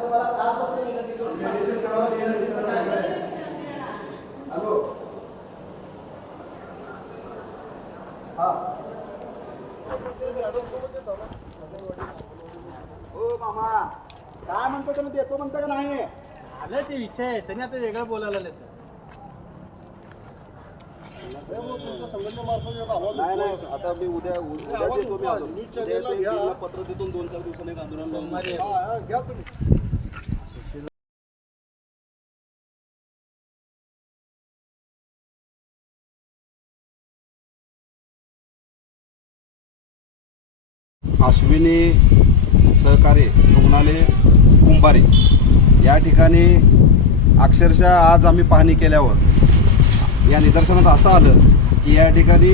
तुम्हाला कालपासून विनंती करून सांगितलं गावाला येणं दिसत नाही. हॅलो हा हो मामा काय म्हणतो तुम्ही देतो म्हणता का नाही आलं ते विषय आहे त्यांनी आता वेगळं बोलायला लागलं. नाही नाही आता मी उद्या देतो मी अजून पत्र देतो 2-4 दिवसांनी एक आंदोलन लावून अश्विनी सहकारी रुग्णालय कुंभारी या ठिकाणी अक्षरशः आज आम्ही पाहणी केल्यावर या निदर्शनात असं आलं की या ठिकाणी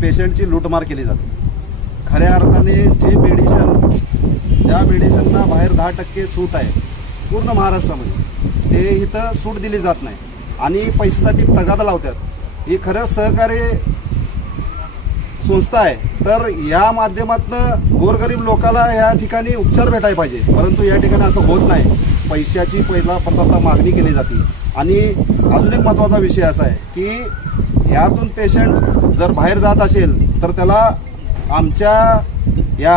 पेशंटची लूटमार केली जाते. खऱ्या अर्थाने ज्या मेडिसिनना बाहेर 10% सूट आहे पूर्ण महाराष्ट्रामध्ये ते इथं सूट दिली जात नाही आणि पैशासाठी तगादा लावतात. ही खरं सहकारी संस्था आहे तर या माध्यमातून गोरगरीब लोकांना या ठिकाणी उपचार भेटायला पाहिजे, परंतु या ठिकाणी असं होत नाही. पैशाची पहिला प्रथम मागणी केली जाते. आणि अजून एक महत्त्वाचा विषय असा आहे की यातून पेशंट जर बाहेर जात असेल तर त्याला आमच्या या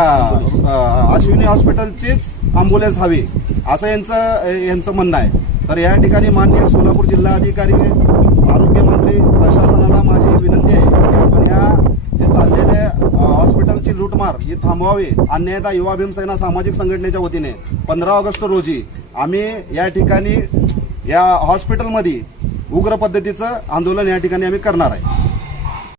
अश्विनी हॉस्पिटलचीच ॲम्ब्युलन्स हवी असं यांचं म्हणणं आहे. तर या ठिकाणी माननीय सोलापूर जिल्हाधिकारी आरोग्यमंत्री प्रशासनाला माझी विनंती आहे की आपण या जे चाललेले हॉस्पिटलची लूटमार ही थांबवावी. अन्यथा युवा भीमसेना सामाजिक संघटनेच्या वतीने 15 ऑगस्ट रोजी आम्ही या ठिकाणी या हॉस्पिटलमध्ये उग्र पद्धतीचं आंदोलन या ठिकाणी आम्ही करणार आहे.